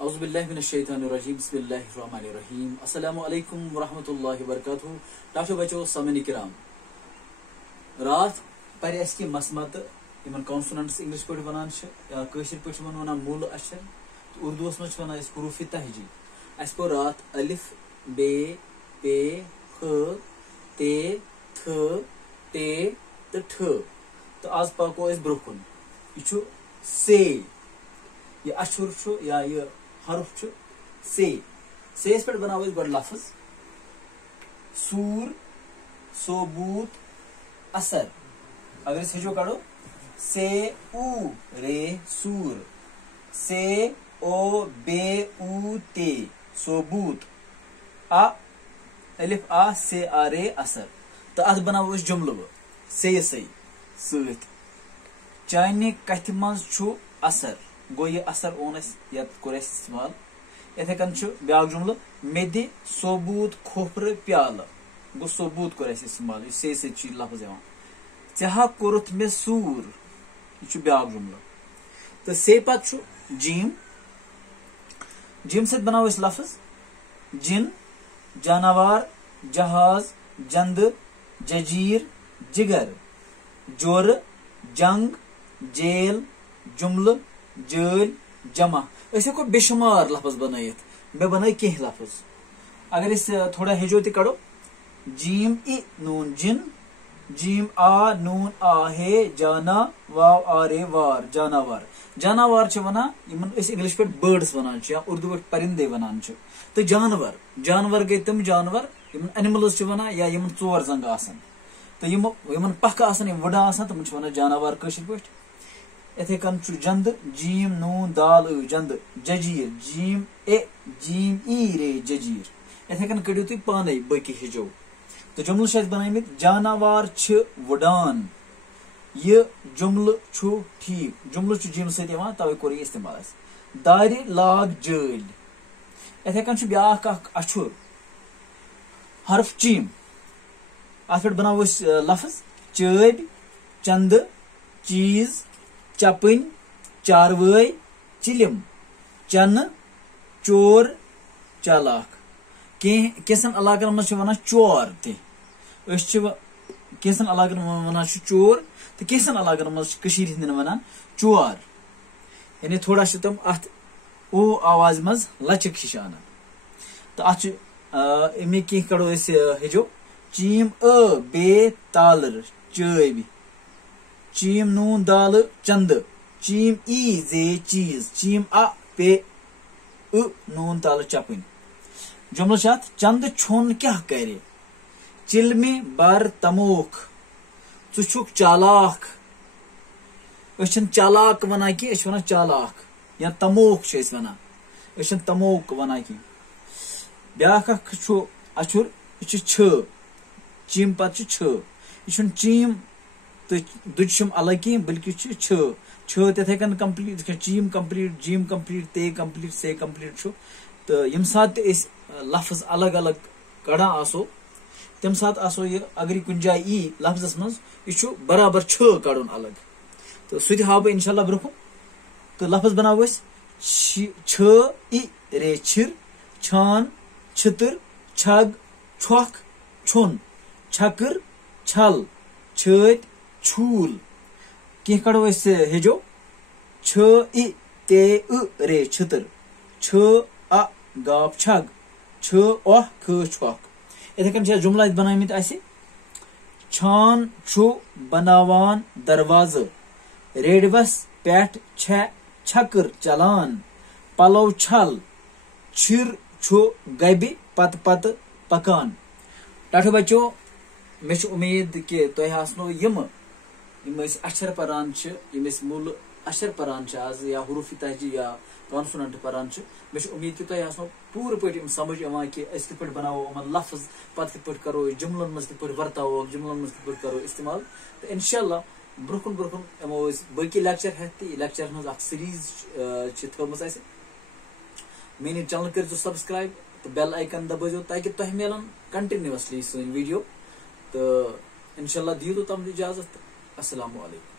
औज़ुबिल्लाहिमिनश्शैतानिर्रजीम बिस्मिल्लाहिर्रहमानिर्रहीम अस्सलामु अलैकुम वरहमतुल्लाहि वबरकातुहू। डॉक्टर बच्चों सामने किराम रात पर की मसमत इन कॉन्सोनेंट्स इंग्लिश पे वन या कशर पे वन मूल अक्षर तो उर्दू मज वन हरूफ तहजी अस पो रात अलिफ बे पे फ ते थ टे तो ठ तो आज पको ब्रोकुन यह से यह अक्षर या यह हरफ से पे बनाओ गो लफ्ज सूर सोबूत असर अगर हेजो कड़ो से ऊ रे सूर से ओ बे ऊ ते सोबूत आ अलिफ आ से आ रे असर तो अत बनाओ जुमल से सत चाने कथ मज असर गो ये असर ओन कोर इस्तेमाल इथे कन ब्या जुमल मे दि सोबूत खोपर प्याल गो सोबूत कोर इस्तेमाल से लफ्ज चा कोरुत मे सूर यह ब्या जुमल तो से पत जीम जीम सत बनाओ लफ्ज जिन जानवर जहाज जंद जजीर जिगर जोर जंग जेल जुमल जेल जमा हेको बेशुमार लफ्ज बनायत मे बन कह लफ्ज अगर इस थोड़ा हेजो त कड़ो जीम इ नून जिन जीम आ नून आ हे जाना वाव आ रे वार जानवर जानवर वना इंग्लिश पे बर्ड्स वनान या उर्दू पे परिंदे वनान तो जानवर जानवर गई तम जानवर एनिमल्स वना या चोर जंग आसन तो यमन पख आसन वुडा आसन तम वना जानवर कशर पे इथे कन जंद जीम नून दाल जंद जजीर जीम ई रे जजीर इथे कन कड़ियो तुम पाने बकी हेजो तो जुमल बन जानवर वुडान यह जुमल ठीक जुमल जीम सत तवे कोर इस्तेमाल दार लाग जल इथे कन ब्या अछुर हरफ चीम अत पे बनाओ लफ्ज चब चंद चीज चपन चारवय चिलिम चन चोर चालाक कैसन इलाकन मज वन चोर कैसन इलाकन वन चोर तो कैसन इलाकन मज वन चोर यानी थोड़ा तम अत ओ आवाज मज लचक हिशान तो अत अमे कह कड़ो हेजो चीम बे तालर चब चीम नून दाल चंद चीम ई जे चीज चीम आ पे नून ताल चपन जुमल चंद छोन क्या करे चिलमे बर तमोख चुक चालाक चालाक वना कि वन चालाक या तमोख वन तमोक वना कि ब्या अछुर यह चीम पत यह चीम तो दुम अलग कह बल्कि तथे कन complete Cheam complete gym complete ते कम्प्लीट से कम्प्लीट तो यम सात लफ्ज अलग अलग कड़ा आसो तम सात आसो यह अगर कुन जाय ई लफ्जस मज यह बराबर कड़न अलग तो सह हाव बह इंशाल्लाह ब्रोह तो लफ्ज बनाओ रे छिर छान छितर छग छख छुन छकर छल छत छूल कह कड़ो हेजो ते रे छितर आ गाप छग ख छख इथे कन जुमला बनामित छान बनावान दरवाज रेडवस पेट छकर चलान पलो छल छिर गबि पत पत पकान टाठो बच्चों मे उम्मीद कि तुह आसनो यम अक्षर पान मूल अक्षर पान आज या हरूफ तहजी या कॉन्सोनेंट पान मे उम्मीद कि तुह आसनो पूर पे समझ कि पे बनाओ लफ्ज पत पे करो जुमलन मज पे वर्ताओ जुमलन मज पे करो इस्तेमाल तो इंशाल्लाह ब्रोकुन ब्रोकुन यमो बकी लेक्चर हेत लेक्चर मज सीरीज थमज मेन चैनल कर सब्सक्राइब तो बेल आइकन दबो ताकि तुह मिलन कंटिन्यूअसली सन वीडियो तो इंशाल्लाह दियो तम इजाजत अस्सलामु अलैकुम।